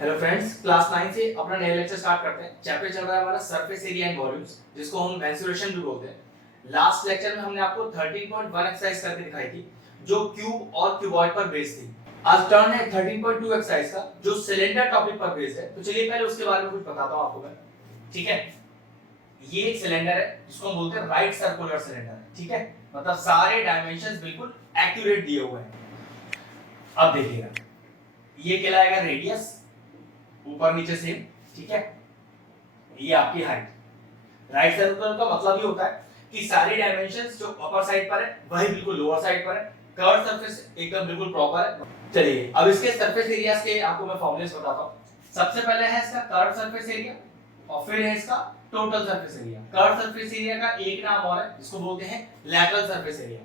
Hello friends, class 9 से अपना नया लेक्चर स्टार्ट करते हैं। चैप्टर चल रहा है हमारा सरफेस एरिया एंड वॉल्यूम्स, जिसको हम मेंसुरेशन भी बोलते हैं। लास्ट लेक्चर में हमने आपको 13.1 एक्सरसाइज करके दिखाई थी, जो क्यूब और क्यूबॉइड पर बेस्ड थी। आज टर्न है 13.2 एक्सरसाइज का, जो सिलेंडर टॉपिक पर बेस्ड है। तो चलिए पहले उसके बारे में कुछ बताता हूं आपको मैं। ठीक है, ये एक सिलेंडर है जिसको हम बोलते हैं राइट सर्कुलर सिलेंडर। ठीक है, मतलब सारे डायमेंशंस बिल्कुल एक्यूरेट दिए हुए हैं। अब देखिएगा, ये कहलाएगा रेडियस, ऊपर नीचे सेम। ठीक है, ये आपकी हाइट। राइट सर्कुलर का मतलब ये होता है कि सारी डायमेंशंस जो अपर साइड पर है वही बिल्कुल लोअर साइड पर है। कर्व सरफेस एकदम बिल्कुल प्रॉपर है। चलिए अब इसके सरफेस एरियाज के आपको मैं फॉर्मूलेस बताता हूं। सबसे पहले है इसका कर्व सरफेस एरिया और फिर है इसका total surface area. Curve surface area का एक नाम और है जिसको बोलते हैं लैटरल सरफेस एरिया।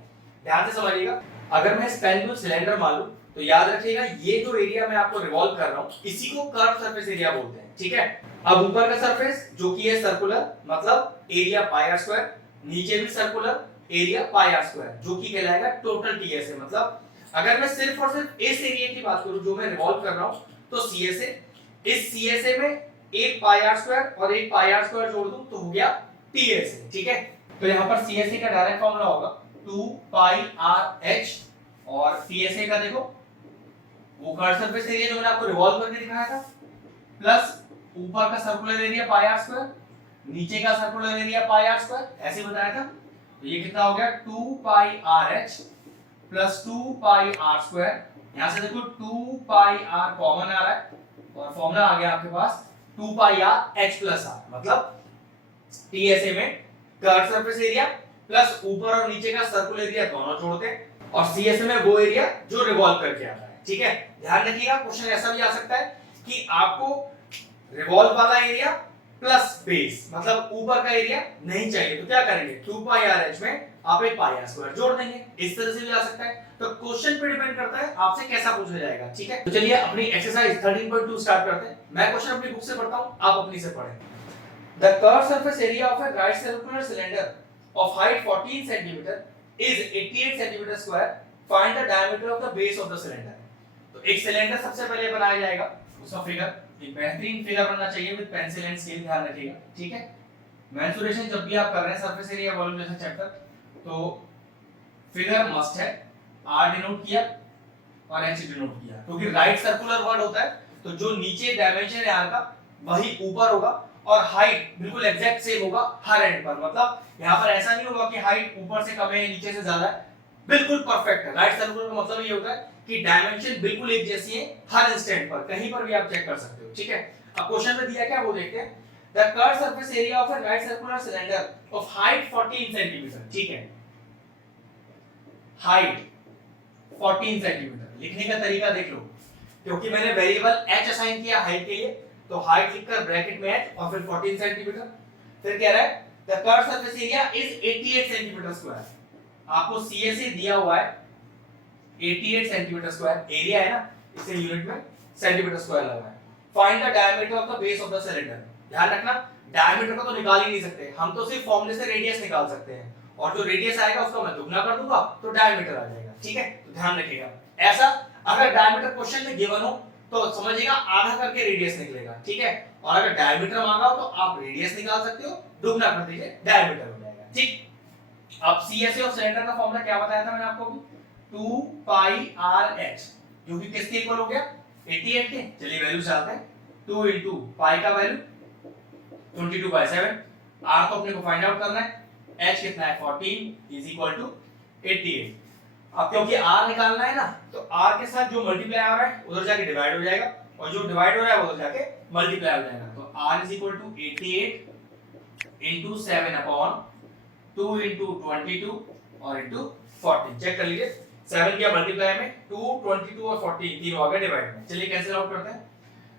ध्यान से समझिएगा, अगर मैं इस पेन को सिलेंडर मान लूं तो याद रखिएगा ये जो एरिया मैं आपको रिवॉल्व कर रहा हूं इसी को कर्व सरफेस एरिया बोलते हैं। ठीक है, अब ऊपर का सरफेस जो कि है सर्कुलर, मतलब एरिया पाई आर स्क्वायर, नीचे भी circular, area pi r square, जो कि कहलाएगा टोटल टीएसए। मतलब अगर मैं सिर्फ और सिर्फ इस एरिया की बात करूं जो मैं रिवॉल्व कर रहा हूं, तो सीएसए, इस सीएसए में एक पाई आर स्क्वायर और एक पाई आर स्क्वायर जोड़ दूं तो हो गया टीएसए। ठीक है, तो यहां पर सीएसए का डायरेक्ट फॉर्मूला होगा 2 पाई आर एच, और टीएसए का देखो वो कर्व सरफेस एरिया जो मैंने आपको रिवॉल्व करके दिखाया था, प्लस ऊपर का circular area pi r square, नीचे का circular area pi r square, ऐसे बताया था। तो ये कितना हो गया 2 pi r h plus 2 pi r square. यहां से देखो 2 पाई आर कॉमन आ रहा है और फॉर्मूला आ गया आपके पास 2 pi r h plus are. मतलब टीएसए में कर्व सरफेस एरिया प्लस ऊपर और नीचे का सर्कुलर एरिया दोनों जोड़ते हैं, और सीएसए में वो एरिया जो रिवॉल्व करके आता है। ठीक है, ध्यान रखिएगा, क्वेश्चन ऐसा भी आ सकता है कि आपको रिवॉल्व वाला एरिया प्लस बेस, मतलब ऊपर का एरिया नहीं चाहिए, तो क्या करेंगे 2 पाई आर एच में आप एक पाई आर स्क्वायर जोड़ देंगे। इस तरह से भी आ सकता है। तो क्वेश्चन पे डिपेंड करता है आपसे कैसा पूछा जाएगा। ठीक है, तो चलिए अपनी एक्सरसाइज 13.2 स्टार्ट करते हैं। मैं क्वेश्चन अपनी बुक से पढ़ता हूं, आप अपनी से पढ़ें। The curved surface area of a right circular cylinder of height 14 cm is 88 cm square. Find the diameter of the base of the cylinder. तो एक सिलेंडर सबसे पहले बनाया जाएगा, उसका फिगर एक बेहतरीन फिगर बनना चाहिए विद पेंसिल एंड स्केल, ध्यान रखिएगा। ठीक है, मेंसुरेशन जब भी आप कर रहे हैं सरफेस एरिया वॉल्यूम जैसा चैप्टर, तो फिगर मस्ट है। आर डिनोट किया और एच डिनोट किया, क्योंकि राइट सर्कुलर वर्ड होता है तो जो नीचे डायमेंशन है आर का वही ऊपर होगा, और हाइट बिल्कुल एग्जैक्ट सेम होगा हर एंड पर। मतलब यहाँ पर ऐसा नहीं होगा कि हाइट ऊपर से कम है नीचे से ज्यादा है, बिल्कुल परफेक्ट है। राइट सर्कुलर का मतलब ये होता है कि डायमेंशन बिल्कुल एक जैसी है हर इंस्टेंट पर, कहीं पर भी आप चेक कर सकते हो। ठीक है, अब क्वेश्चन में दिया क्या वो देखते हैं। The curve surface area of a right circular cylinder of height 14 centimetre. ठीक है, हाइट 14 सेंटीमीटर। लिखने का तरीका देख लो, क्योंकि मैंने वेरिएबल h असाइन किया हाइट के लिए, तो हाइट लिखकर ब्रैकेट में h और फिर 14 सेंटीमीटर। फिर कह रहा है the curve surface area is 88 centimetre square. आपको सीएसए दिया हुआ है 88 सेंटीमीटर स्क्वायर, एरिया है ना, इसे यूनिट में सेंटीमीटर स्क्वायर लगा है। Find the diameter of the base of the cylinder. ध्यान रखना, डायमीटर को तो निकाल ही नहीं सकते हम, तो सिर्फ फॉर्मूले से रेडियस निकाल सकते हैं, और जो रेडियस आएगा उसको मैं दुगना कर दूंगा तो डायमीटर आ जाएगा। ठीक है, तो ध्यान रखिएगा ऐसा, अगर डायमीटर क्वेश्चन में गिवन हो तो समझिएगा आधा करके रेडियस निकलेगा। ठीक है, और अगर डायमीटर मांगा हो तो आप रेडियस निकाल सकते हो, दुगना कर दीजिए डायमीटर हो जाएगा। ठीक, अब सीएसए ऑफ सिलेंडर का फॉर्मूला क्या बताया था मैंने आपको अभी, 2 पाई आर एच, जो कि किसके इक्वल हो गया 88 के। चलिए वैल्यू डालते हैं, 2 इनटू पाई का वैल्यू 22/7, आर को अपने को फाइंड आउट करना है, एच कितना है 14 इज इक्वल टू 88। अब क्योंकि r निकालना है ना, तो r के साथ जो मल्टीप्लाई आ रहा है उधर जाके डिवाइड हो जाएगा, और जो डिवाइड हो रहा है उधर जाके मल्टीप्लाई हो जाएगा। तो r is equal to 88 into 7 upon 2 into 22 और इनटू 14। चेक कर लीजिए, 7 किया मल्टीप्लाई में, 2 22 और 14 तीनों आ गए डिवाइड में। चलिए कैंसिल आउट करते हैं,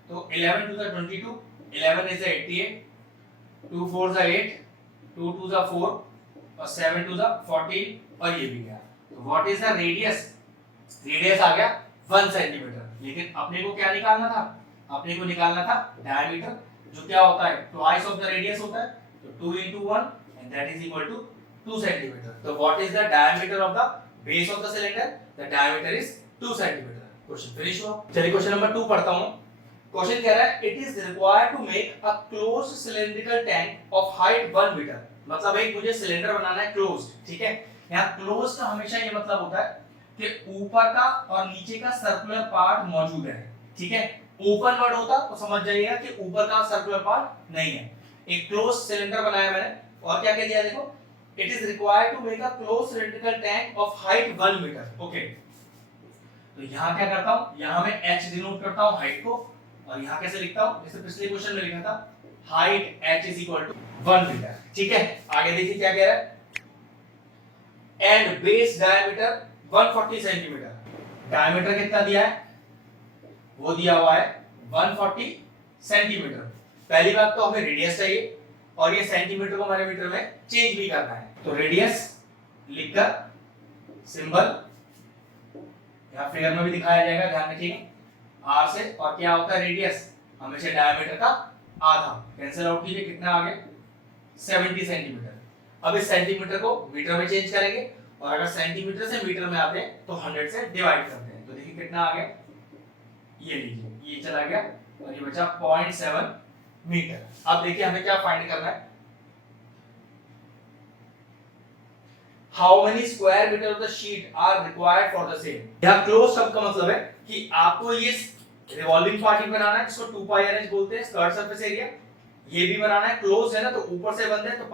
तो 11 to the 22, 11 is 88, 2 4 is 8, 2 2 is 4 और 7 2 is 14, और ये भी गया। तो what is the radius, radius आ गया 1 सेंटीमीटर। लेकिन अपने को क्या निकालना था, अपने को निकालना था डायमीटर, जो क्या होता है ट्वाइस ऑफ द रेडियस होता है, तो 2 into 1 and that is equal to 2 centimeter. So what is the diameter of the base of the cylinder? The diameter is 2 centimeter. Question finish हुआ। चलिए क्वेश्चन नंबर 2 पढ़ता हूं। क्वेश्चन कह रहा है it is required to make a closed cylindrical tank of height 1 metre. मतलब एक मुझे सिलेंडर बनाना है क्लोज्ड, ठीक है। यहाँ क्लोज्ड का हमेशा ये मतलब होता है कि ऊपर का और नीचे का सर्कुलर पार्ट मौजूद है, ठीक है। ओपन वर्ड होता तो समझ जाइएगा कि ऊपर का सर्कुलर पार्ट नहीं है। एक क्लोज्ड सिलेंडर बनाया मैंने, और क्या कह दिया देखो, it is required to make a closed cylindrical tank of height 1 metre. Okay, तो यहाँ क्या करता हूँ, यहाँ मैं h डिनोट करता हूँ हाइट को, और यहाँ कैसे लिखता हूँ, जैसे पिछले क्वेश्चन में लिखा था height h is equal to 1 metre, ठीक है। आगे देखिए क्या कह रहा है, and base diameter 140 centimetre. Diameter कितना दिया है, वो दिया हुआ है 140 सेंटीमीटर। पहली बात तो हमें रेडियस चाहिए, और ये सेंटीमीटर को हमारे मीटर में चेंज भी करना है। तो रेडियस लिखकर सिंबल यहाँ फिगर में भी दिखाया जाएगा, ध्यान रखिएगा आर से, और क्या होता है रेडियस हमेशा डायमीटर का आधा। कैंसिल आउट कीजिए, कितना आ गया 70 सेंटीमीटर। अब इस सेंटीमीटर को मीटर में चेंज करेंगे, और अगर सेंटीमीटर से मीटर में आते हैं तो 100 से डिवाइड करते हैं। तो देखिए कितना आ गया, ये लीजिए ये चला गया, और ये बचा 0.7 मीटर। अब देखिए हमें क्या फाइंड करना है, how many square metre of the sheet are required for the same. यहां क्लोज शब्द का मतलब है कि आपको ये रिवॉल्विंग पार्ट ही बनाना है, जिसको 2 पाई आर एच बोलते हैं, स्क्वायर सरफेस एरिया। ये भी बनाना है, क्लोज है ना, तो ऊपर से बंद है तो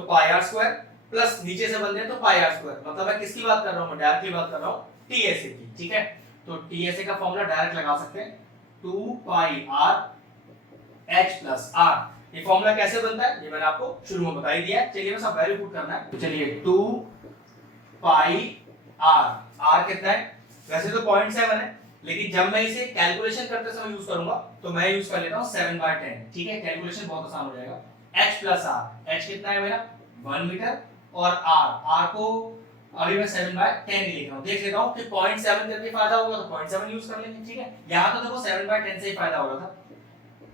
पाई आर स्क्वायर, प्लस नीचे से बंद है तो पाई आर स्क्वायर। मतलब मैं किसकी बात कर रहा हूं, मैं डायरेक्टली बात कर रहा हूं टीएसए की, ठीक है। तो टीएसए का फॉर्मूला डायरेक्ट लगा सकते हैं, 2 pi r h plus are. ये फॉर्मूला कैसे बनता है ये मैंने आपको शुरू में बता ही दिया है। चलिए बस अब वैल्यू पुट करना है। तो चलिए 2 पाई आर, आर कितना है, वैसे तो 0.7 है, लेकिन जब मैं इसे कैलकुलेशन करते समय यूज करूंगा तो मैं यूज कर लेता हूं 7/10, ठीक है। कैलकुलेशन बहुत आसान हो जाएगा। h प्लस आर, h कितना है मेरा 1 मीटर, और r को अभी मैं 7/10 लिख रहा हूं। देख लेता हूं कि 0.7 करके फायदा होगा तो 0.7 यूज कर लेंगे, ठीक है। यहां तो देखो 7/10 से ही फायदा हो रहा था,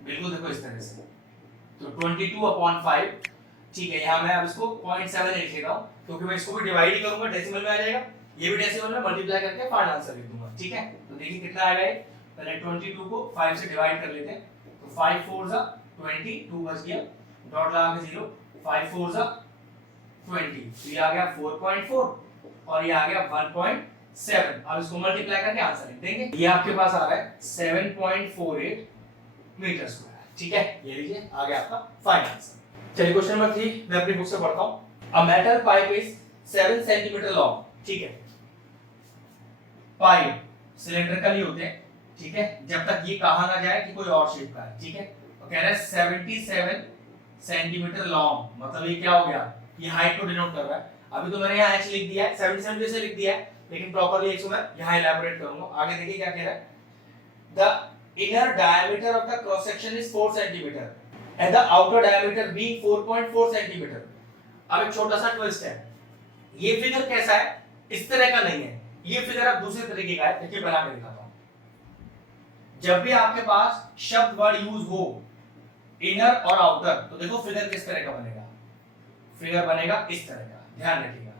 बिल्कुल देखो इस तरह से, तो 22/5, ठीक है। यहाँ मैं अब इसको 0.7 लिख लेता हूँ, क्योंकि मैं इसको भी डिवाइड ही करूंगा, डेसिमल में आ जाएगा, ये भी डेसिमल में मल्टीप्लाई करके फाइनल आंसर लिख दूंगा, ठीक है। तो देखिए कितना आ गया, पहले 22 को 5 से डिवाइड कर लेते हैं, तो 5 4 जा 20, 2 बच गया, डॉट लगा के 0, 5 4 जा 20, तो ये आ गया 4.4, और ये आ गया 1.7। अब इसको मल्टीप्लाई करके आंसर लिख देंगे। ये आपके पास आ रहा है 7.48 मीटर स्क्वायर, ठीक है। ये लीजिए आ गया आपका फाइनल आंसर। चलिए क्वेश्चन नंबर 3 मैं अपनी बुक से पढ़ता हूं। A metal pipe is 7 centimetre long, ठीक है। पाइप सिलिंड्रिकल ही होते हैं, ठीक है, जब तक ये कहा ना जाए कि कोई और शेप का है, ठीक है। तो कह रहा है 77 सेंटीमीटर लॉन्ग, मतलब ये क्या हो गया, ये हाइट को डिनोट कर रहा है। अभी तो मैंने यहाँ h लिख दिया है, 77 जैसे लिख दिया है, लेकिन प्रॉपर्ली इसको मैं यहाँ इलैबोरेट करूंगा। आगे देखिए क्या कह रहा है, the inner diameter of the cross section is 4 centimetre and the outer diameter being 4.4 centimetre. अब एक छोटा सा ट्विस्ट है, ये फिगर कैसा है, इस तरह का नहीं है, ये फिगर अब दूसरे तरीके का है। देखिए बना के दिखाता हूं। जब भी आपके पास शब्द वर्ड यूज हो इनर और आउटर, तो देखो फिगर किस तरह का बनेगा, फिगर बनेगा इस तरह का, ध्यान रखिएगा।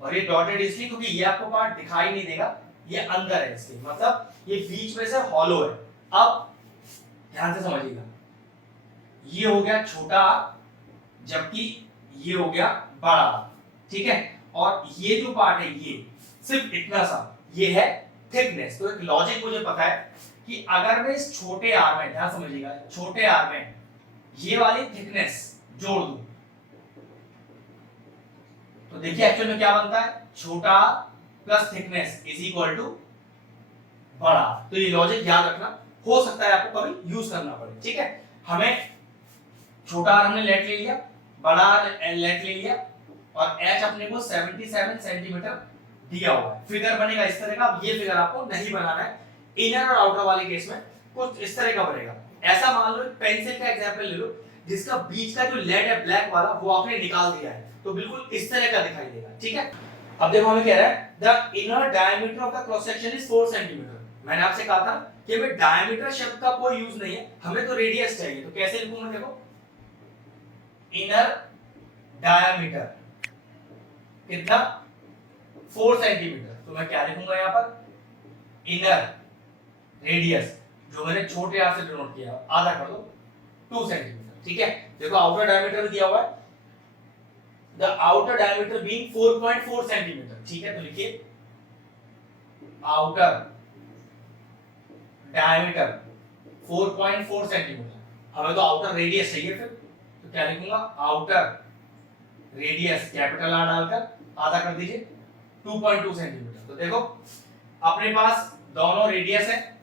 और ये डॉटेड इसलिए क्योंकि ये आपको पार्ट दिखाई नहीं देगा, ये अंदर है इसके, मतलब ये बीच में से हॉलो है। अब ध्यान से समझिएगा, ये हो गया छोटा जबकि ये हो गया बड़ा, ठीक है। और ये जो पार्ट है ये सिर्फ इतना सा, ये है थिकनेस। तो एक लॉजिक मुझे पता है कि अगर मैं इस छोटे आर में, ध्यान समझिएगा, छोटे आर में ये वाली थिकनेस जोड़ दूं, तो देखिए एक्चुअल में क्या बनता है, छोटा plus thickness is equal to बड़ा। तो ये लॉजिक याद रखना, हो सकता है आपको कभी यूज करना पड़े, ठीक है। हमें छोटा आर हमने लेट ले लिया, बड़ा आर लेट ले लिया, और h अपने को 77 सेंटीमीटर दिया हुआ है। फिगर बनेगा इस तरह का। अब ये फिगर आपको नहीं बनाना है, इनर और आउटर वाले केस में कुछ इस तरह का बनेगा। ऐसा मान लो पेंसिल का एग्जांपल ले लो, जिसका बीच का जो लेड है ब्लैक वाला वो आपने निकाल दिया है, तो बिल्कुल इस तरह का दिखाई देगा, ठीक है। अब देखो हमें कह रहा है the inner diameter of the cross section is 4 centimetre. मैंने आपसे कहा था कि हमें डायमीटर शब्द का कोई यूज नहीं है, हमें तो रेडियस चाहिए। तो कैसे लिखूंगा, देखो इनर डायमीटर कितना 4 सेंटीमीटर, तो मैं क्या लिखूंगा यहाँ पर, इनर रेडियस जो मैंने छोटे r से डिनोट किया आधा कर दो 2 सेंटीमीटर, ठीक है। देखो आउटर डायमीटर दिया हुआ है, the outer diameter being 4.4 centimetre, ठीक है। तो लिखिए आउटर डायमीटर 4.4 सेंटीमीटर। हमें तो आउटर रेडियस चाहिए, फिर तो क्या लिखूंगा, आउटर रेडियस कैपिटल आर डालकर आधा कर दीजिए 2.2 सेंटीमीटर। तो देखो अपने पास दोनों रेडियस है,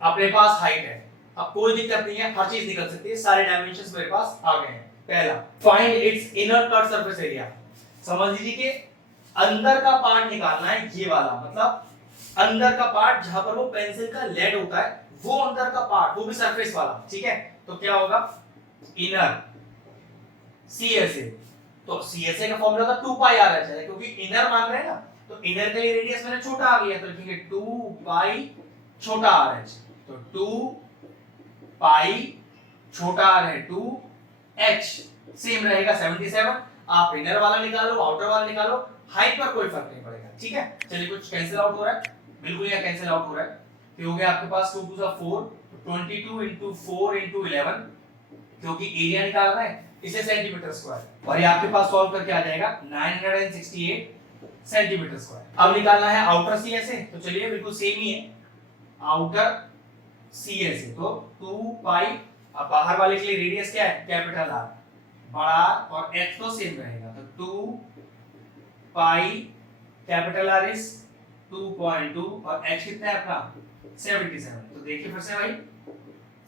अपने पास हाइट है, अब कोई दिक्कत नहीं है, हर चीज निकल सकती है, सारे डायमेंशंस मेरे पास आ गए हैं। पहला, find its inner cut surface area. समझ लीजिए कि अंदर का पार्ट निकालना है, ये वाला, मतलब अंदर का पार्ट जहां पर वो पेंसिल का लेड होता है, वो अंदर का पार्ट, वो भी सरफेस वाला, ठीक है। तो क्या होगा, इनर CSA। तो CSA का फॉर्मूला था 2 पाई आर एच है, क्योंकि इनर मान रहे हैं ना, तो इनर के लिए रेडियस मैंने छोटा आ गया, तो लिखेंगे 2 पाई छोटा आर एच। तो 2 पाई छोटा आर है 2 एच, सेम रहेगा 77। आप इनर वाला निकालो, आउटर वाला निकालो, हाइट पर कोई फर्क नहीं पड़ेगा, ठीक है। चलिए कुछ कैंसिल आउट हो रहा है, बिल्कुल यहाँ कैंसिल आउट हो रहा है। तो हो गया आपके पास 2 2 4, 22 into 4 into 11, क्योंकि एरिया निकाल रहे हैं इसे सेंटीमीटर स्क्वायर, और ये आपके पास सॉल्व करके आ जाएगा 968 सेंटीमीटर स्क्वायर। अब निकालना है आउटर CSA, तो चलिए बिल्कुल सेम ही है, आउटर CSA। तो 2 पाई, अब बाहर वाले के लिए रेडियस क्या है, कैपिटल आर, बड़ा और h तो सेम रहेगा, तो 2 पाई कैपिटल आर इज 2.2 और h कितना है अपना 77। तो देखिए फिर से भाई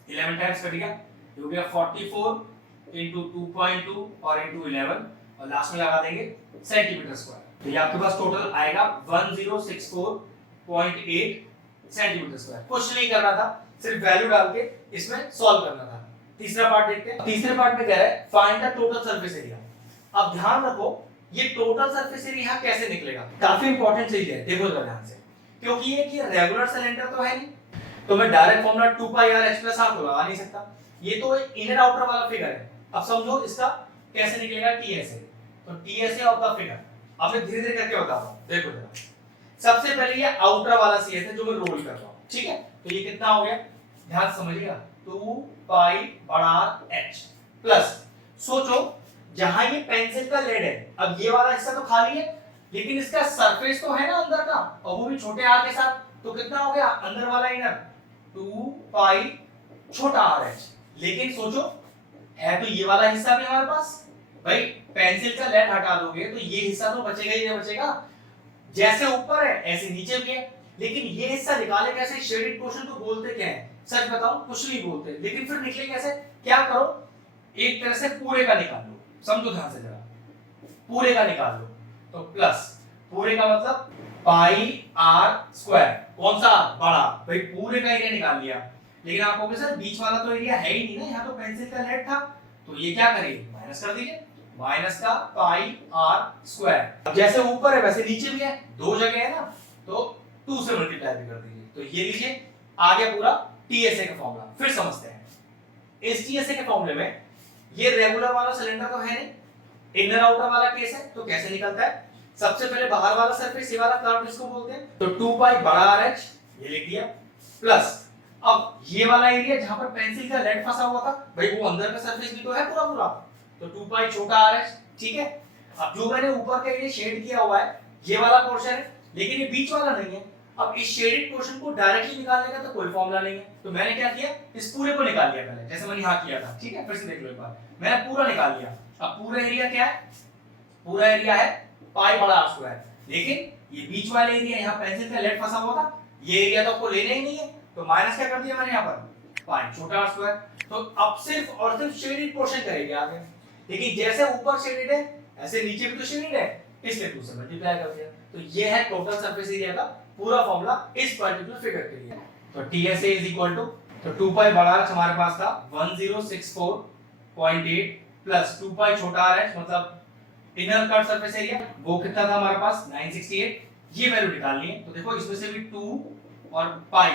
11 टाइम्स कट गया, ये हो गया 44 into 2.2 और into 11, और लास्ट में लगा देंगे सेंटीमीटर स्क्वायर। तो ये आपके पास टोटल आएगा 1064.8 सेंटीमीटर स्क्वायर। कुछ नहीं करना था, सिर्फ वैल्यू डाल के इसमें सॉल्व करना था। तीसरा पार्ट देखते हैं। तीसरे पार्ट में कह रहा है find the total surface area. अब ध्यान रखो ये टोटल सरफेस एरिया कैसे निकलेगा, काफी इंपॉर्टेंट चीज है, देखो जरा ध्यान से, क्योंकि ये कि रेगुलर सिलेंडर तो है नहीं, तो मैं direct formula 2 pi r h plus r को लगा नहीं सकता, ये तो इनर आउटर वाला फिगर है। अब समझो इसका कैसे निकलेगा TSA। तो TSA ऑफ द फिगर अब मैं धीरे धीरे करके बता रहा हूं, देखो जरा। सबसे पहले ये आउटर वाला CSA जो मैं रोल कर रहा हूं, ठीक है। तो ये कितना हो गया, ध्यान समझिएगा, 2 पाई बड़ा h प्लस, सोचो जहां ये पेंसिल का लेड है, अब ये वाला हिस्सा तो खाली है, लेकिन इसका सरफेस तो है ना अंदर का, और वो भी छोटे r के साथ, तो कितना हो गया अंदर वाला इनर 2 पाई छोटा RH। लेकिन सोचो है तो ये वाला हिस्सा भी हमारे पास, भाई पेंसिल का लेड हटा दोगे तो ये हिस्सा तो बचेगा ही नहीं बचेगा, जैसे ऊपर है ऐसे नीचे भी है, लेकिन ये हिस्सा निकाले कैसे, शेडेड पोर्शन को बोलते क्या है, सच बताओ कुछ नहीं बोलते, लेकिन फिर निकले कैसे, क्या करो एक तरह से पूरे का निकाल लो, समझो ध्यान से जरा, पूरे का निकाल लो। तो प्लस पूरे का मतलब पाई r स्क्वायर, कौन सा बड़ा, भाई पूरे का एरिया निकाल लिया, लेकिन आप कहोगे सर बीच वाला तो एरिया है ही नहीं ना, यहाँ तो पेंसिल का लेड था, तो ये क्या करेंगे माइनस कर दीजिए, माइनस का पाई r स्क्वायर। अब जैसे ऊपर है वैसे नीचे भी है, दो जगह है ना, तो 2 से मल्टीप्लाई भी कर दीजिए, तो ये लीजिए आ गया पूरा TSA का फॉर्मूला। फिर समझते हैं इस TSA के फॉर्मूले में, ये रेगुलर वाला सिलेंडर तो है नहीं, इनर आउटर वाला केस है, तो कैसे निकलता है, सबसे पहले बाहर वाला सरफेस ये वाला कर्व इसको बोलते हैं, तो 2 पाई बड़ा RH ये लिख दिया, प्लस अब ये वाला एरिया जहां पर पेंसिल का लेड फंसा हुआ था, भाई वो अंदर का सरफेस भी तो है पूरा पूरा, तो 2 पाई छोटा RH, ठीक है। अब जो मैंने ऊपर का एरिया शेड किया हुआ है ये वाला पोर्शन है, लेकिन ये बीच वाला नहीं है। अब इस शेडेड पोर्शन को डायरेक्टली निकालने का तो कोई फॉर्मूला नहीं है, तो मैंने क्या किया, इस पूरे को निकाल लिया पहले, जैसे मैंने यहां किया था, ठीक है। फिर से देख लो एक बार, मैंने पूरा निकाल लिया। अब पूरा एरिया क्या है, पूरा एरिया है पाई बड़ा r स्क्वायर, लेकिन ये बीच वाले एरिया यहाँ पेंसिल का लेड फंसा हुआ था, ये एरिया तो आपको लेना ही नहीं है, तो माइनस क्या कर दिया मैंने यहाँ पर पाई छोटा r स्क्वायर। तो अब सिर्फ और सिर्फ शेडेड पोर्शन करेंगे आगे, लेकिन जैसे ऊपर शेडेड है ऐसे नीचे भी तो शेडेड है, इसलिए 2 से मल्टीप्लाई कर दिया। तो ये है टोटल सरफेस एरिया का पूरा फॉर्मूला इस पर्टिकुलर फिगर के लिए। तो TSA इज इक्वल टू, तो 2 पाई बड़ा r हमारे पास था 1064.8 प्लस 2 पाई छोटा r मतलब इनर कट सरफेस एरिया, वो कितना था हमारे पास 968, ये वैल्यू निकालनी है। तो देखो इसमें से भी 2 और पाई,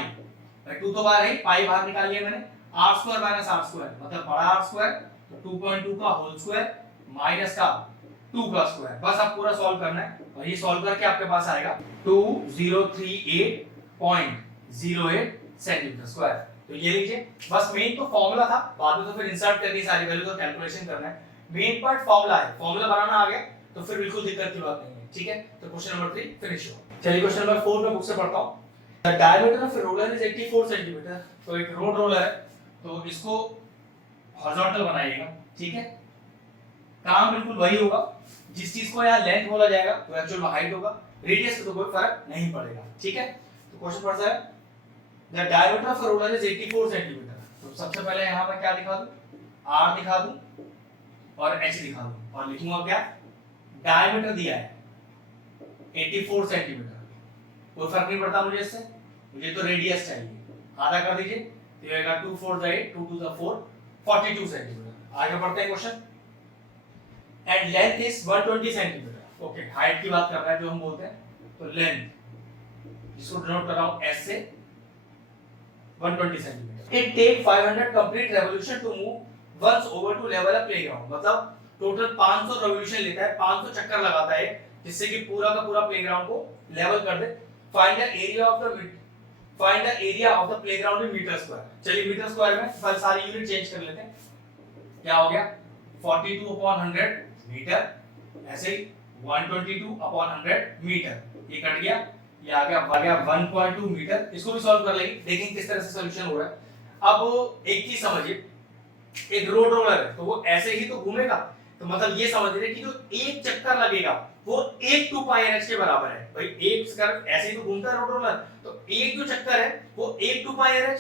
2 तो बाहर है, पाई बाहर निकाल लिया मैंने, r square minus r square मतलब बड़ा R स्क्वायर, तो 2.2 का होल स्क्वायर माइनस का 2 का स्क्वायर, बस आप पूरा सॉल्व करना है, और ये सॉल्व करके आपके पास आएगा 2038.08 सेंटीमीटर स्क्वायर। तो ये लीजिए, बस मेन तो फॉर्मूला था, बाद में तो फिर इंसर्ट करनी सारी वैल्यूज और कैलकुलेशन करना है। मेन पार्ट फॉर्मूला है, फॉर्मूला बनाना आ गया तो फिर बिल्कुल दिक्कत की बात नहीं है, ठीक है। तो क्वेश्चन नंबर 3 फिनिश हुआ। चलिए क्वेश्चन नंबर 4 में बुक से पढ़ता हूं। The diameter of a roller is 84 centimetre. तो एक रोड रोलर है, तो इसको हॉरिजॉन्टल बनाइएगा, ठीक है। काम बिल्कुल वही होगा, जिस चीज को यहाँ लेंथ बोला जाएगा वो एक्चुअल में हाइट होगा, रेडियस में तो कोई फर्क नहीं पड़ेगा, ठीक है। तो क्वेश्चन पढ़ता है the diameter of a roller is 84 centimetre. तो सबसे पहले यहाँ पर क्या दिखा दूं, r दिखा दूं और h दिखा दूं और लिखूंगा क्या, डायमीटर दिया है 84 सेंटीमीटर, कोई फर्क नहीं पड़ता मुझे इससे, मुझे तो रेडियस चाहिए, आधा कर दीजिए, तो ये आएगा 2 4 8 2 2 4 42 सेंटीमीटर। आगे बढ़ते हैं question. And length is 120 centimetre. Okay, height की बात कर रहा है जो हम बोलते हैं, तो लेंथ जिसको डिनोट कर रहा हूं s से 120 centimetre. It take 500 complete revolution to move once over to level a playground. मतलब टोटल 500 रेवोल्यूशन लेता है, 500 चक्कर लगाता है, जिससे कि पूरा का पूरा प्लेग्राउंड को लेवल कर दे। Find the area of the playground in metre square. चलिए मीटर स्क्वायर में पहले सारी यूनिट चेंज कर लेते हैं। क्या हो गया, 42/100 मीटर, ऐसे ही 122/100 मीटर, ये कट गया, ये आ गया 1.2 मीटर। इसको भी सॉल्व कर लेंगे, देखेंगे किस तरह से सॉल्यूशन हो रहा है। अब एक चीज समझिए, एक रोड रोलर है तो वो ऐसे ही तो घूमेगा, तो मतलब ये समझ रहे कि जो एक चक्कर लगेगा वो 1 2 पाई एनएच के बराबर है। भाई एक चक्कर ऐसे ही तो घूमता है रोड रोलर, तो एक जो चक्कर है वो 1 2 पाई एनएच,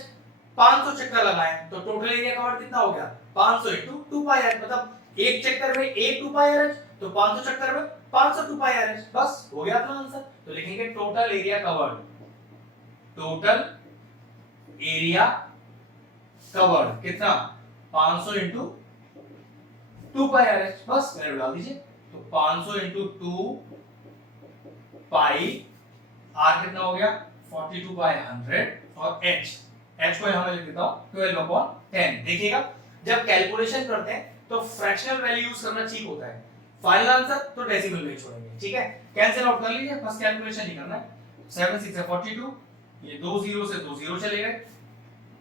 500 चक्कर लगाए तो टोटल एरिया कवर कितना हो गया, 500 * 2 पाई एनएच। मतलब एक चक्कर में 1 2 पाई एनएच, तो 500 चक्कर में 500 2 पाई एनएच, बस हो गया अपना आंसर। तो लिखेंगे total area covered, total area covered कितना, 500 * 2 पाई एनएच, बस वैल्यू डाल दीजिए। तो 500 * 2 पाई, r कितना हो गया 42/100 और h को यहां मैं लिख देता हूं 12/10। देखिएगा जब कैलकुलेशन करते हैं तो फ्रैक्शनल वैल्यू यूज करना ठीक होता है, फाइनल आंसर तो डेसिमल में छोड़ेंगे, ठीक है। कैंसिल आउट कर लीजिए, बस कैलकुलेशन ही करना है। 7 6 है 42, ये 2 0 से 2 0 चले गए,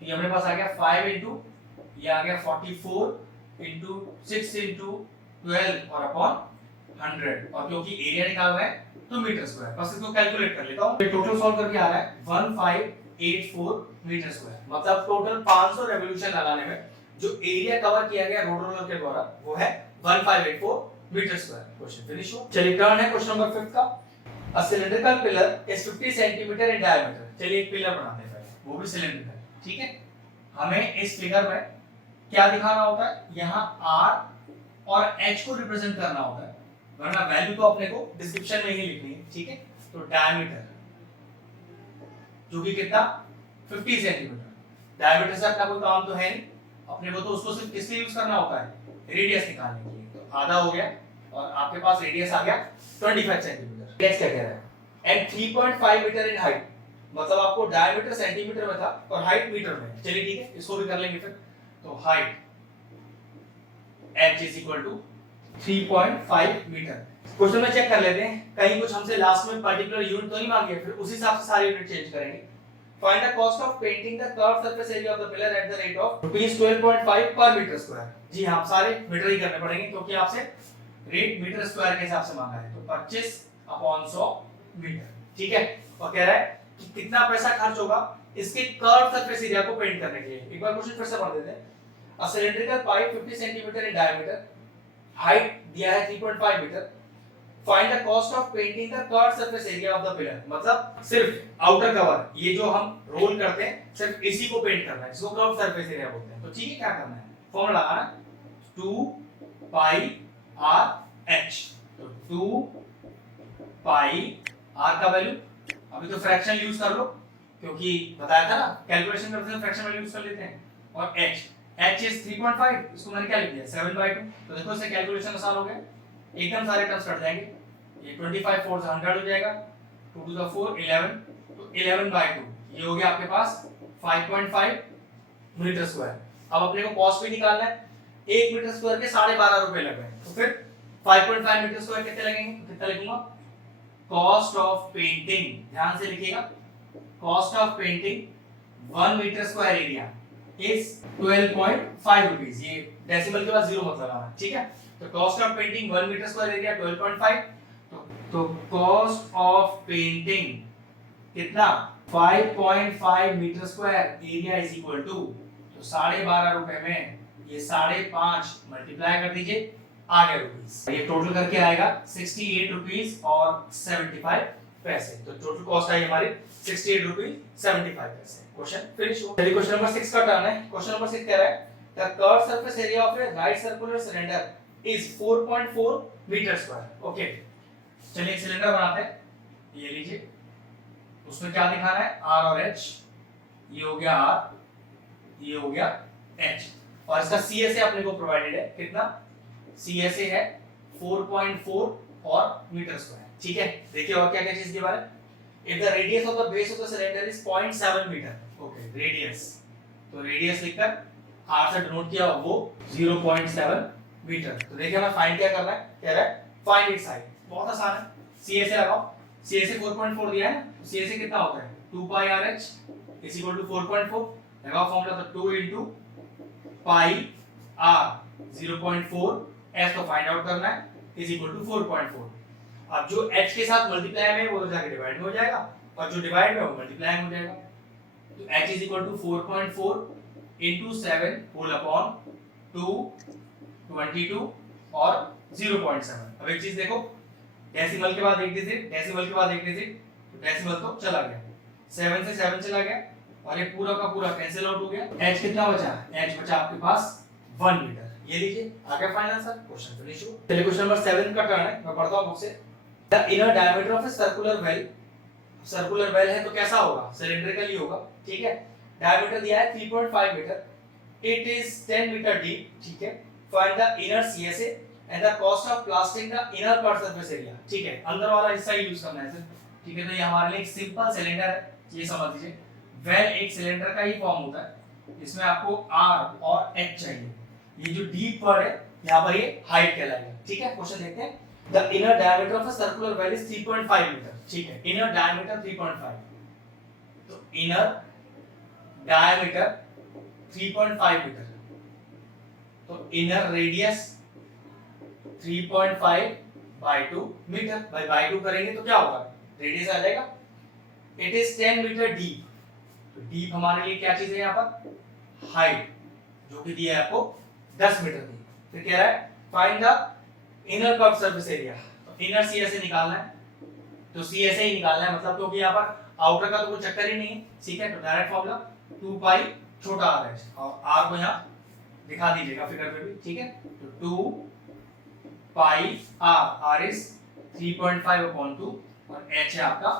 ये अपने पास आ गया 5 * ये आ गया 44 * 6 * 12 और अपॉन 100, और क्योंकि एरिया निकालना है तो मीटर स्क्वायर, बस इसको कैलकुलेट कर लेता हूं। ये टोटल सॉल्व करके आ रहा है 1584 मीटर स्क्वायर। मतलब टोटल 500 रेवोल्यूशन लगाने में जो एरिया कवर किया गया रोड रोलर के द्वारा वो है 1584 मीटर स्क्वायर। क्वेश्चन फिनिश हो। चलिए टर्न है क्वेश्चन नंबर 5 का। A cylindrical pillar is 50 centimetre in diameter. चलिए एक पिलर बनाते हैं पहले, वो भी सिलिंड्रिकल, ठीक है। हमें इस फिगर में क्या दिखाना होता है, यहाँ r और h को रिप्रेजेंट करना होता है, वरना वैल्यू तो अपने को डिस्क्रिप्शन में ही लिखनी है, ठीक है। तो डायमीटर जो कि कितना 50 सेंटीमीटर, डायमीटर से अपना कोई काम तो है नहीं, अपने को तो उसको सिर्फ किस लिए यूज करना होता है, रेडियस निकालने के लिए। तो आधा हो गया और आपके पास रेडियस आ गया 25 सेंटीमीटर। नेक्स्ट क्या कह रहा है, एंड 3.5 मीटर इन हाइट, मतलब आपको डायमीटर सेंटीमीटर में था और हाइट मीटर में। चलिए ठीक है, इसको भी कर लेंगे फिर। तो हाइट h = 3.5 मीटर। क्वेश्चन में चेक कर लेते हैं, कहीं कुछ हमसे लास्ट में पर्टिकुलर यूनिट तो नहीं मांगी है, फिर उस हिसाब से सारी यूनिट चेंज करेंगे। Find the cost of painting the curve surface area of the pillar eight the rate of ₹12.5 पर मीटर स्क्वायर। जी हां, सारे मीटर ही करने पड़ेंगे क्योंकि आपसे रेट मीटर स्क्वायर के हिसाब से मांगा है। तो 25/100 मीटर, ठीक है। और कह रहा है कि कितना पैसा खर्च होगा इसके कर्व सरफेस एरिया को पेंट करने के लिए। एक बार क्वेश्चन फिर से पढ़ देते हैं। A cylindrical pipe 50 centimetre in diameter, height दिया है 3.5 metre. Find the cost of painting the curve surface area of the pillar. मतलब सिर्फ आउटर कवर, ये जो हम रोल करते हैं सिर्फ इसी को पेंट करना है, इसको कर्व सरफेस एरिया बोलते हैं। तो ठीक है, क्या करना है, फॉर्मूला लगाना 2 पाई r h। तो 2 पाई r का वैल्यू, अभी तो फ्रैक्शन यूज कर लो क्योंकि बताया था ना कैलकुलेशन करते हैं फ्रैक्शन वैल्यू यूज कर लेते हैं। और h इज 3.5, इसको मैंने क्या लिख दिया 7/2। तो देखो इससे कैलकुलेशन आसान हो गया, एकदम सारे टर्म्स कट जाएंगे। ये 25 4 से 100 हो जाएगा, 2 to the 4 11, तो 11/2 ये हो गया आपके पास 5.5 मीटर स्क्वायर। अब अपने को कॉस्ट भी निकालना है, 1 मीटर स्क्वायर के 12.5 रुपए लग गए, तो फिर 5.5 मीटर स्क्वायर कितने लगेंगे, तो कितना लिखूंगा, कॉस्ट ऑफ पेंटिंग, ध्यान से लिखिएगा, cost of painting 1 metre square area is 12.5 rupees. ये डेसिमल के बाद जीरो मत लगाना, ठीक है। तो cost of painting 1 metre square area 12.5, तो कॉस्ट ऑफ पेंटिंग कितना 5.5 metre square area is equal to, तो 12.5 रुपए में ये 5.5 मल्टीप्लाई कर दीजिए, आ गया रुपीस। ये टोटल करके आएगा 68 रुपीस और 75 पैसे। तो टोटल कॉस्ट आई हमारी 68 रुपीस 75 पैसे। क्वेश्चन फिनिश हुआ। चलिए क्वेश्चन नंबर 6 का टर्न है। क्वेश्चन नंबर 6 कह रहा है the curve surface area of a right circular cylinder is 4.4 metre square. Okay, चलिए एक सिलेंडर बनाते हैं, ये लीजिए। उसमें क्या दिखाना है, आर और एच। ये हो गया आर, ये हो गया एच, और इसका सीएसए अपने को प्रोवाइडेड है। कितना सीएसए है 4.4 और मीटर स्क्वायर, ठीक है। देखिए और क्या क्या चीज के बारे में, if the radius of the base of the cylinder is 0.7 metre, okay radius, तो रेडियस लिखकर आर से डिनोट किया वो 0.7 मीटर। तो देखिए हमें फाइंड क्या करना है, कह रहा है फाइंड इट्स हाइट। बहुत आसान है, सीएसए लगाओ। सीएसए 4.4 दिया है, तो सीएसए कितना होता है 2 pi r h is equal to 4.4। लगाओ फॉर्मूला, तो 2 into पाई आर 0.4 एस तो फाइंड आउट करना है इज इक्वल टू 4.4। अब जो h के साथ मल्टीप्लाई में वो तो जाके डिवाइड में हो जाएगा, और जो डिवाइड में वो मल्टीप्लाई में हो जाएगा। तो h is equal to 4.4 into 7 whole upon 2 22 और 0.7। अब एक चीज देखो, डेसिमल के बाद एक डिजिट, डेसिमल के बाद एक डिजिट, तो डेसिमल तो चला गया, 7 से 7 चला गया, और ये पूरा का पूरा कैंसिल आउट हो गया। h कितना बचा, h बचा आपके पास 1 मीटर। ये लीजिए आ गया फाइनल आंसर। क्वेश्चन फिनिश हुआ। चलिए क्वेश्चन नंबर 7 का टर्न है, मैं पढ़ता हूं बुक से। The inner diameter of a circular well, circular well है तो कैसा होगा, सिलिंड्रिकल ही होगा, ठीक है। डायमीटर दिया है 3.5 metre, it is 10 metre deep, ठीक है। Find the inner CSA and the cost of plastering the inner part surface area, ठीक है। अंदर वाला हिस्सा ही यूज करना है सर, ठीक है। तो ये हमारे लिए एक सिंपल सिलेंडर है, ये समझ लीजिए। वेल एक सिलेंडर का ही फॉर्म होता है, इसमें आपको आर और एच चाहिए। ये जो डीप वर्ड है यहाँ पर ये हाइट कहलाएगा, ठीक है। क्वेश्चन देखते हैं। The inner diameter of a circular well is 3.5 metre, ठीक है। इनर डायमीटर 3.5, तो इनर डायमीटर 3.5 मीटर, तो inner radius 3.5 by 2 metre, by 2 करेंगे तो क्या होगा, रेडियस आ जाएगा। इट इज 10 मीटर डीप, तो डीप हमारे लिए क्या चीज है यहाँ पर, हाइट, जो कि दिया है आपको 10 मीटर दी। फिर कह रहा है find the inner curve surface area, तो इनर सीएसए निकालना है, तो सीएसए ही निकालना है, मतलब क्योंकि यहाँ पर आउटर का तो कोई चक्कर ही नहीं है, ठीक है। तो डायरेक्ट फॉर्मूला 2 पाई छोटा आर एच, और आर को यहाँ दिखा दीजिएगा फिगर पे भी, ठीक है। तो 2 pi are, are is 3.5 upon 2 और एच है आपका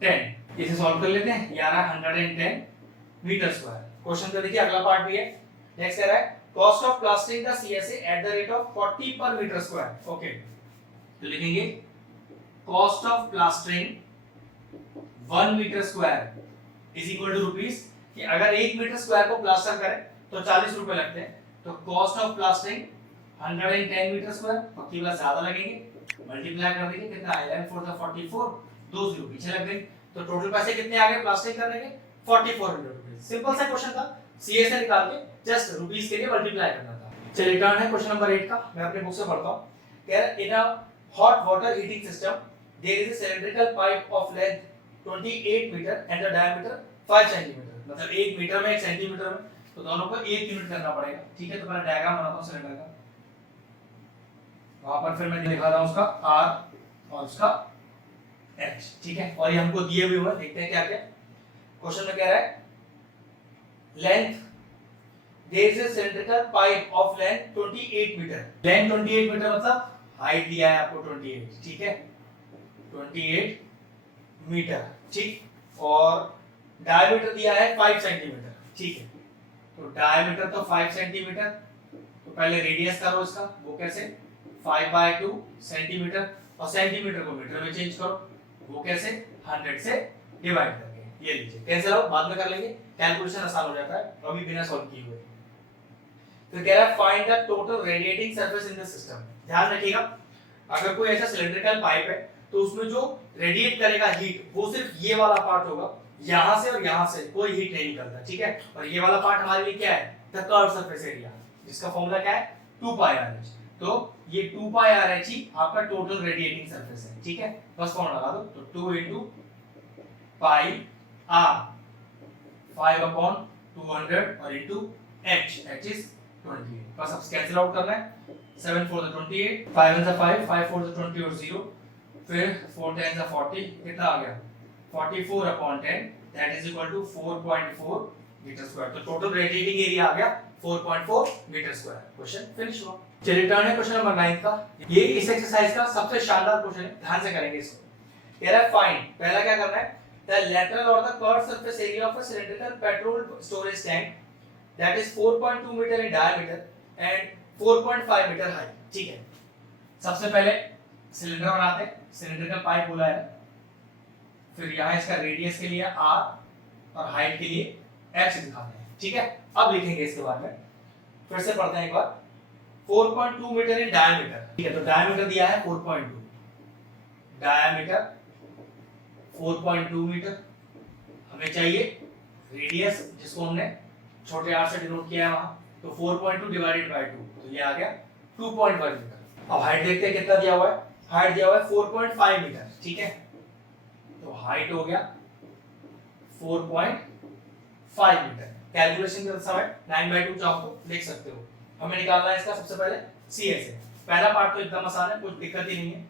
10। इसे सॉल्व कर लेते हैं, ये आ रहा है 110 मीटर स्क्वायर। क्वेश्चन का देखिए अगला पार्ट भी है। नेक्स्ट कह रहा है cost of plastering the CSA at the rate of 40 per metre square. Okay, तो लिखेंगे cost of plastering 1 metre square is equal to rupees, कि अगर 1 मीटर स्क्वायर को प्लास्टर करें तो 40 रुपए लगते हैं। तो cost of plastering 110 metre square, पक्की बात ज्यादा लगेंगे, मल्टीप्लाई कर देंगे, कितना आएगा 4 द 44, 2 जीरो पीछे लग गए, तो टोटल पैसे कितने आ गए प्लास्टरिंग करने के, 4400 रुपीस। सिंपल सा क्वेश्चन था, सीएसए निकाल के जस्ट रुपीस के लिए मल्टीप्लाई करना था। चलिए टर्न है क्वेश्चन नंबर 8 का, मैं अपने बुक से पढ़ता हूं। कह रहा है in a hot water heating system there is a cylindrical pipe of length 28 metre and the diameter 5 centimetre, मतलब 1 मीटर में 1 सेंटीमीटर में, तो दोनों को 1 यूनिट करना पड़ेगा, ठीक है। तो पहले डायग्राम बनाता हूं सिलेंडर का, वहां पर फिर मैं दिखा रहा हूं उसका आर और उसका एच, ठीक है। और ये हमको दिए हुए हैं, देखते हैं क्या क्या क्वेश्चन में कह रहा है। Length there is a cylindrical pipe of length 28 metre, length 28 metre मतलब हाइट दिया है आपको 28, ठीक है, 28 मीटर, ठीक। और डायमीटर दिया है 5 सेंटीमीटर, ठीक है। तो डायमीटर तो 5 सेंटीमीटर, तो पहले रेडियस करो इसका, वो कैसे 5/2 सेंटीमीटर, और सेंटीमीटर को मीटर में चेंज करो, वो कैसे 100 से डिवाइड करके। ये लीजिए, कैंसिल आउट बाद में कर लेंगे, कैलकुलेशन आसान हो जाता है, अभी बिना सॉल्व किए हुए। फिर कह रहा है find the total radiating surface in the system. ध्यान रखिएगा, अगर कोई ऐसा सिलिंड्रिकल पाइप है तो उसमें जो रेडिएट करेगा हीट वो सिर्फ ये वाला पार्ट होगा, यहाँ से और यहाँ से कोई हीट नहीं निकलता, ठीक है। और ये वाला पार्ट हमारे लिए क्या है, द कर्व सरफेस एरिया, जिसका फॉर्मूला क्या है 2 पाई आर एच। तो ये 2 पाई आर एच ही आपका टोटल रेडिएटिंग सरफेस है, ठीक है। बस फॉर्मूला लगा दो, तो 2 into पाई आर 5/200 और into h, h is 28। बस अब कैंसिल आउट करना है, 7 4 28, 5 1 5, 5 4 20 और 0, फिर 4 10 40, कितना आ गया 44/10, that is equal to 4.4 metre square. तो टोटल रेडिएटिंग एरिया आ गया 4.4 मीटर स्क्वायर। क्वेश्चन फिनिश हुआ। चलिए टर्न है क्वेश्चन नंबर 9 का। ये इस एक्सरसाइज का सबसे शानदार क्वेश्चन है, ध्यान से करेंगे इसको। कह रहा है फाइंड, पहला क्या करना है, the lateral or the curved surface area of a cylindrical petrol storage tank that is 4.2 meter in diameter and 4.5 meter high, ठीक है। सबसे पहले सिलेंडर बनाते हैं, सिलेंडर का पाइप बोला है, फिर यहाँ इसका रेडियस के लिए r और हाइट के लिए h दिखाते हैं, ठीक है। अब लिखेंगे इसके बारे में, फिर से पढ़ते हैं एक बार। 4.2 मीटर इन डायमीटर, ठीक है। तो डायमीटर दिया है 4.2, डायमीटर 4.2 मीटर, हमें चाहिए रेडियस जिसको हमने छोटे r से डिनोट किया है वहां, तो 4.2 डिवाइडेड बाय 2, तो ये आ गया 2.1 मीटर। अब हाइट देखते हैं कितना दिया हुआ है, हाइट दिया हुआ है 4.5 मीटर, ठीक है। तो हाइट हो गया 4.5 मीटर। कैलकुलेशन के समय 9/2 चाहो तो लिख सकते हो। हमें निकालना है इसका सबसे पहले CSA। पहला पार्ट तो एकदम आसान है, कुछ दिक्कत ही नहीं है।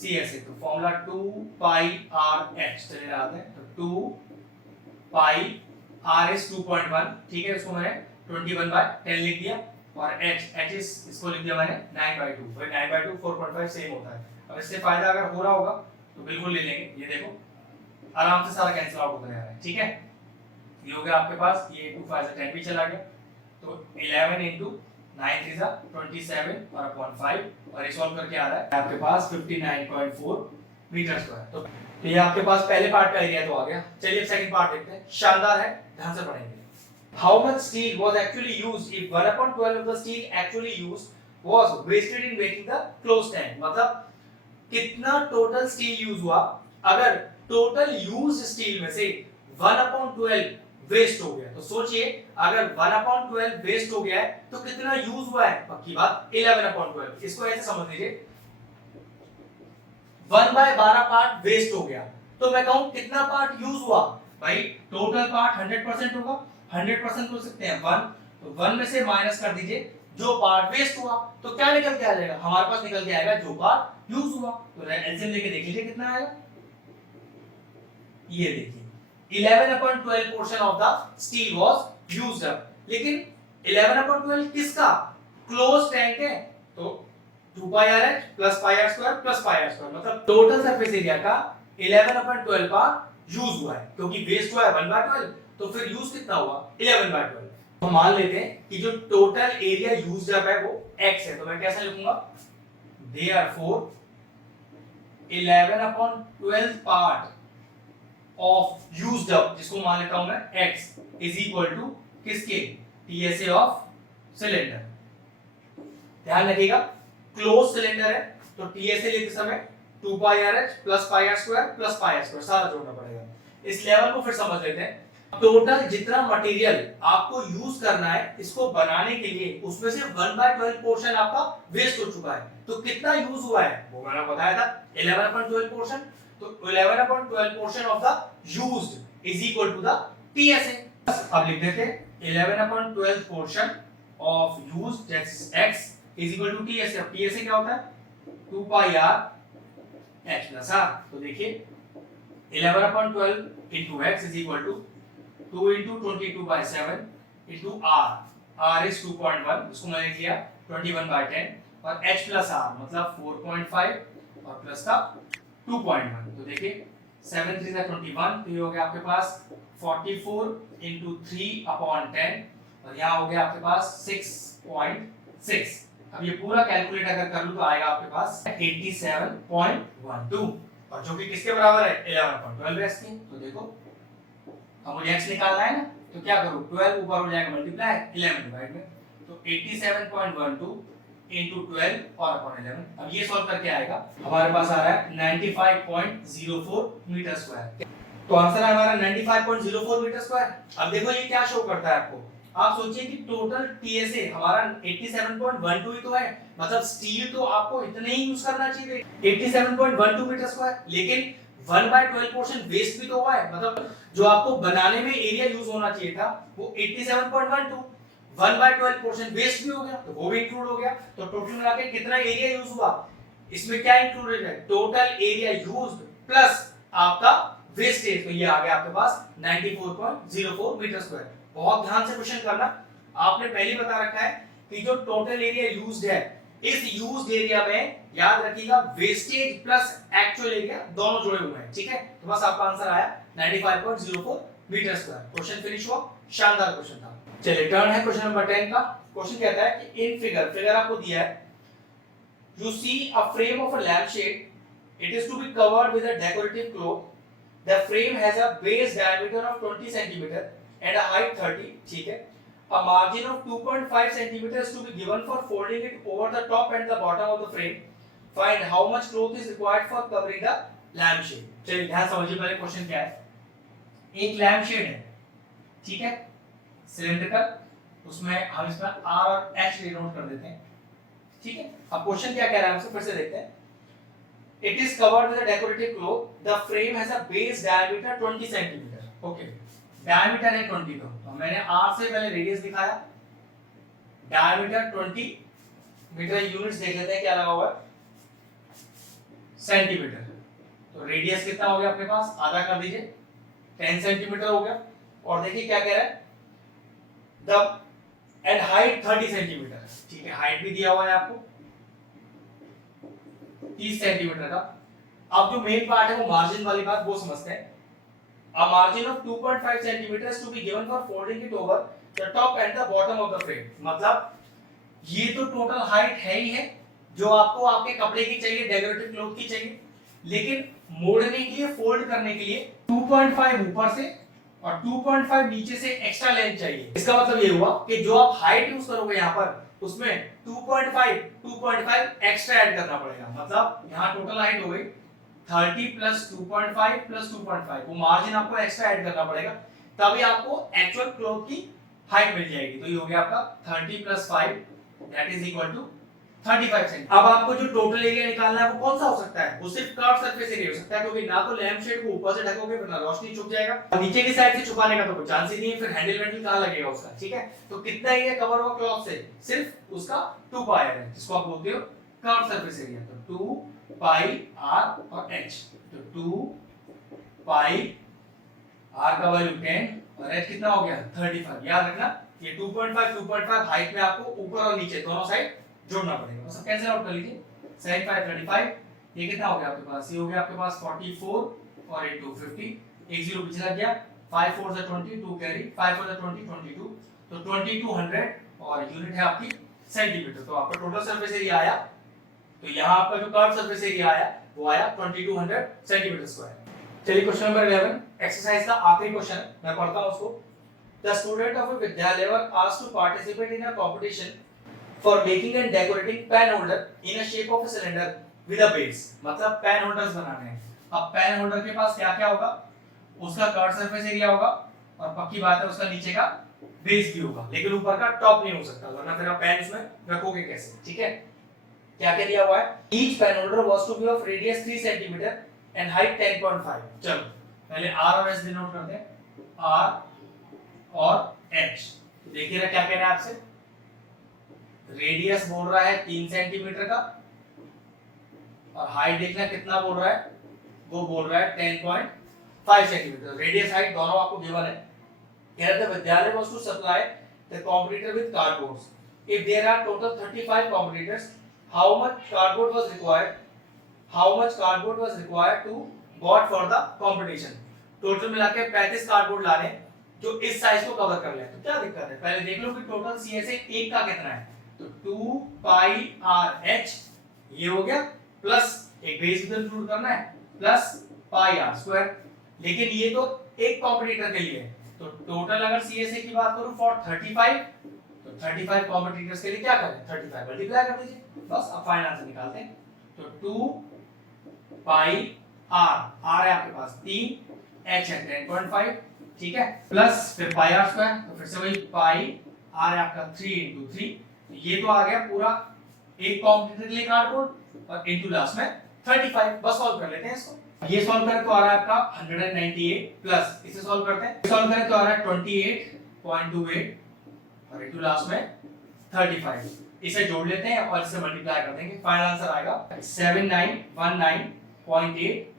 CSA तो फॉर्मूला 2 पाई आर एच, चले आते हैं, तो 2 पाई r is 2.1, ठीक है। इसको मैंने 21/10 लिख दिया, और h इसको लिख दिया मैंने 9/2। भाई 9/2 4.5 सेम होता है। अब इससे फायदा अगर हो रहा होगा तो बिल्कुल ले लेंगे, ये देखो आराम से सारा कैंसिल आउट होता जा रहा है, ठीक है। ये हो गया आपके पास, ये 2 5 से 10 भी चला गया, तो 11 into 9 3 जा 27 और अपॉन 5, और ये सॉल्व करके आ रहा है आपके पास 59.4 मीटर स्क्वायर। तो ये आपके पास पहले पार्ट का एरिया तो आ गया। चलिए सेकंड पार्ट देखते हैं, शानदार है, ध्यान से पढ़ेंगे। How much steel was actually used if 1/12 of the steel actually used was wasted in making the closed tank? मतलब कितना टोटल स्टील यूज हुआ, अगर टोटल यूज स्टील में से 1/12 वेस्ट हो गया। तो सोचिए अगर 1/12 वेस्ट हो गया है तो कितना यूज हुआ है, पक्की बात 11/12। इसको ऐसे समझ लीजिए 1/12 पार्ट वेस्ट हो गया, तो मैं कहूं कितना पार्ट यूज हुआ। भाई टोटल पार्ट 100% होगा, 100% हो सकते हैं 1, तो 1 में से माइनस कर दीजिए जो पार्ट वेस्ट हुआ, तो क्या निकल के आ जाएगा, हमारे पास निकल के आएगा जो पार्ट यूज हुआ। तो एलसीएम लेके देख लीजिए कितना आएगा, ये देखिए 11/12 portion of the steel was used up. लेकिन 11/12 किसका, क्लोज टैंक है, तो 2 pi r h plus pi r square plus pi r square, मतलब टोटल सरफेस एरिया का 11/12 पार्ट यूज हुआ है, क्योंकि वेस्ट हुआ है 1/12, तो फिर यूज कितना हुआ 11/12। तो मान लेते हैं कि जो टोटल एरिया यूज्ड अप है वो x है, तो मैं कैसे लिखूंगा, therefore 11/12 part of used up, जिसको मान लेता हूं मैं x, इज इक्वल टू किसके, TSA ऑफ सिलेंडर। ध्यान रखिएगा क्लोज सिलेंडर है, तो TSA लेते समय 2 pi r h plus pi r square plus pi r square सारा जोड़ना पड़ेगा। इस लेवल को फिर समझ लेते हैं। टोटल जितना मटेरियल आपको यूज करना है इसको बनाने के लिए, उसमें से 1/12 पोर्शन आपका वेस्ट हो चुका है, तो कितना यूज हुआ है वो मैंने बताया था 11/12 पोर्शन। तो 11/12 portion of the used is equal to the TSA। अब लिख देते हैं 11/12 portion of used x is equal to TSA। अब TSA क्या होता है 2 pi r h plus r। तो देखिए 11/12 into x is equal to 2 into 22/7 into r, r is 2.1, इसको मैंने किया 21/10, और h plus r मतलब 4.5 और प्लस का 2.1। तो देखिए 7 3 जा 21, तो ये हो गया आपके पास 44 into 3/10, और यहाँ हो गया आपके पास 6.6। अब ये पूरा कैलकुलेट अगर कर लूं तो आएगा आपके पास 87.12, और जो कि किसके बराबर है 11/12 x के। तो देखो अब मुझे x निकालना है ना, तो क्या करूं 12 ऊपर हो जाएगा मल्टीप्लाई 11 डिवाइड में, तो 87.12 into 12 और अपॉन 11। अब ये सॉल्व करके आएगा हमारे पास आ रहा है 95.04 मीटर स्क्वायर। तो आंसर है हमारा 95.04 मीटर स्क्वायर। अब देखो ये क्या शो करता है आपको, आप सोचिए कि टोटल टीएसए हमारा 87.12 ही तो है, मतलब स्टील तो आपको इतने ही यूज करना चाहिए 87.12 मीटर स्क्वायर, लेकिन 1/12 पोर्शन वेस्ट भी तो हुआ है, मतलब जो आपको बनाने में एरिया यूज होना चाहिए था वो 87.12, 1/12 पोर्शन वेस्ट भी हो गया तो वो भी इंक्लूड हो गया, तो टोटल मिला के कितना एरिया यूज हुआ, इसमें क्या इंक्लूडेड है, टोटल एरिया यूज्ड प्लस आपका वेस्टेज, तो ये आ गया आपके पास 94.04 मीटर स्क्वायर। बहुत ध्यान से क्वेश्चन करना, आपने पहले बता रखा है कि जो टोटल एरिया यूज्ड है, इस यूज्ड एरिया में याद रखिएगा वेस्टेज प्लस एक्चुअल एरिया दोनों जुड़े हुए हैं, ठीक है, तो बस आपका आंसर आया 95.04 मीटर स्क्वायर। क्वेश्चन फिनिश हुआ, शानदार क्वेश्चन था। चलिए टर्न है क्वेश्चन नंबर 10 का। क्वेश्चन कहता है कि इन फिगर आपको दिया है, you see a frame of a lampshade, it is to be covered with a decorative cloth, the frame has a base diameter of 20 cm and a height 30, ठीक है, a margin of 2.5 cm is to be given for folding it over the top and the bottom of the frame, find how much cloth is required for covering the lampshade। चलिए ध्यान समझिए पहले question क्या है, एक लैम्पशेड है, ठीक है, सिलेंड्रिकल, उसमें हम इसमें R और H डिनोट कर देते हैं, ठीक है। अब क्वेश्चन क्या कह रहा है हमसे, फिर से देखते हैं। It is covered with a decorative cloth. The frame has a base diameter 20 cm. Okay. Diameter है 20 तो मैंने R से पहले रेडियस दिखाया, diameter 20 मीटर, यूनिट्स देख लेते हैं क्या लगा हुआ है, सेंटीमीटर, तो रेडियस कितना हो गया अपने पास, आधा कर दीजिए, 10 सेंटीमीटर हो गया, और देखिए क्या कह रहा है, द एंड हाइट 30 सेंटीमीटर, ठीक है, हाइट भी दिया हुआ है आपको 30 सेंटीमीटर का। अब जो मेन पार्ट है वो मार्जिन वाली बात, वो समझते हैं। A margin of 2.5 cm is to be given for folding it over the top and the bottom of the frame, मतलब ये तो टोटल हाइट है ही है जो आपको आपके कपड़े की चाहिए, डेकोरेटिव क्लॉथ की चाहिए, लेकिन मोड़ने के लिए, फोल्ड करने के लिए 2.5 ऊपर से और 2.5 नीचे से एक्स्ट्रा लेंथ चाहिए। इसका मतलब ये हुआ कि जो आप हाइट यूज करोगे यहाँ पर उसमें 2.5 एक्स्ट्रा ऐड करना पड़ेगा, मतलब यहाँ टोटल हाइट हो गई 30 प्लस 2.5 प्लस 2.5, वो मार्जिन आपको एक्स्ट्रा ऐड करना पड़ेगा, तभी आपको एक्चुअल क्लॉथ की हाइट मिल जाएगी। तो ये हो गया आपका 30 plus 5 that is equal to 35 centimetre. अब आपको जो टोटल एरिया निकालना है वो कौन सा हो सकता है, वो सिर्फ कर्व सरफेस एरिया हो सकता है, क्योंकि ना तो लैंप शेड को ऊपर से ढकोगे वरना रोशनी छुप जाएगा, और नीचे की साइड से छुपाने का तो कोई चांस ही नहीं है, फिर हैंडल वेंडल कहां लगेगा उसका, ठीक है। तो कितना एरिया कवर होगा क्लॉथ से, सिर्फ उसका 2 पाई है, जिसको आप बोलते हो कर्व सरफेस एरिया। तो 2 पाई r और h, तो 2 पाई r का वैल्यू 10 और h कितना हो गया 35। याद रखना ये 2.5 हाइट में आपको ऊपर और नीचे दोनों साइड जोड़ना पड़ेगा, बस कैंसिल आउट कर लीजिए, sin 5 35, ये कितना हो गया आपके पास, ये हो गया आपके पास 44 और 8 2 50, एक जीरो पीछे लग गया, 5 4 से 20, 2 कैरी, 5 4 से 20 22, तो 2200 और यूनिट है आपकी सेंटीमीटर। तो आपका टोटल सरफेस एरिया आया, तो यहाँ आपका जो कर्व सरफेस एरिया आया वो आया 2200 सेंटीमीटर स्क्वायर। चलिए क्वेश्चन नंबर 11 एक्सरसाइज का आखिरी क्वेश्चन है, मैं पढ़ता हूँ उसको। The student of a Vidyalaya were asked to participate in a competition for making and decorating pen holder in a shape of a cylinder with a base, मतलब pen holders बनाने हैं। अब पेन होल्डर के पास क्या क्या होगा, उसका कर्व सरफेस एरिया होगा और पक्की बात है उसका नीचे का बेस भी होगा, लेकिन ऊपर का टॉप नहीं हो सकता, वरना फिर आप पेन उसमें रखोगे कैसे, ठीक है। क्या क्या दिया हुआ है, each pen holder was to be of radius 3 cm and height 10.5। चलो पहले r और s डिनोट करते हैं, r और h। देखिए क्या कह रहा है आपसे, रेडियस बोल रहा है 3 सेंटीमीटर का और हाइट देखना कितना बोल रहा है, वो बोल रहा है 10.5 सेंटीमीटर। रेडियस हाइट दोनों आपको गिवन है। कह रहे थे Vidyalaya was to supply the competitor with cardboards, if there are total 35 competitors, how much cardboard was required to bought for the competition. Total मिला के 35 कार्डबोर्ड लाने जो इस साइज को कवर कर ले, तो क्या दिक्कत है, पहले देख लो कि टोटल सीएसए 1 का कितना है, तो 2 पाई r h ये हो गया, प्लस एक बेस भी इंक्लूड करना है, प्लस पाई r स्क्वायर, लेकिन ये तो एक कॉम्पिटिटर के लिए है, तो टोटल अगर सीएसए की बात करूं फॉर 35, तो 35 कॉम्पिटिटर्स के लिए क्या करें, 35 मल्टीप्लाई कर दीजिए, बस अब फाइनल आंसर निकालते हैं। तो 2 पाई r है आपके पास 3 h है 10.5, ठीक है, प्लस फिर पाई आर स्क्वायर, तो फिर से वही पाई आर है आपका 3 into 3, ये तो आ गया पूरा एक कॉम्प्लीटेड लिए कार्डबोर्ड और इनटू लास्ट में 35। बस सॉल्व कर लेते हैं इसको। ये सॉल्व करें तो आ रहा है आपका 198 प्लस इसे सॉल्व करते हैं, सॉल्व करें तो आ रहा है 28.28 और इनटू लास्ट में 35। इसे जोड़ लेते हैं और इसे मल्टीप्लाई कर देंगे, फाइनल आंसर आएगा 7919.8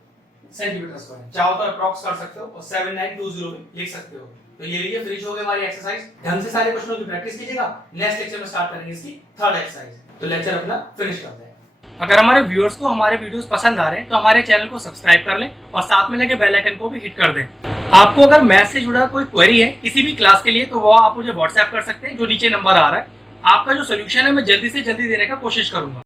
सेंटीमीटर स्क्वायर। चाहो तो अप्रॉक्स कर सकते हो और 7920 भी लिख सकते हो। तो ये लीजिए फिनिश हो गई हमारी एक्सरसाइज। ढंग से सारे क्वेश्चनों की प्रैक्टिस कीजिएगा। नेक्स्ट लेक्चर में स्टार्ट करेंगे इसकी थर्ड एक्सरसाइज। तो लेक्चर अपना फिनिश करते हैं। अगर हमारे व्यूअर्स को हमारे वीडियोस पसंद आ रहे हैं तो हमारे चैनल को सब्सक्राइब कर लें और साथ में लगे बेल आइकन को भी हिट कर दें। आपको अगर मैथ से जुड़ा कोई क्वेरी है किसी भी क्लास के लिए तो वो आप मुझे व्हाट्सएप कर सकते हैं, जो नीचे नंबर आ रहा है। आपका जो सोल्यूशन है मैं जल्दी से जल्दी देने का कोशिश करूंगा।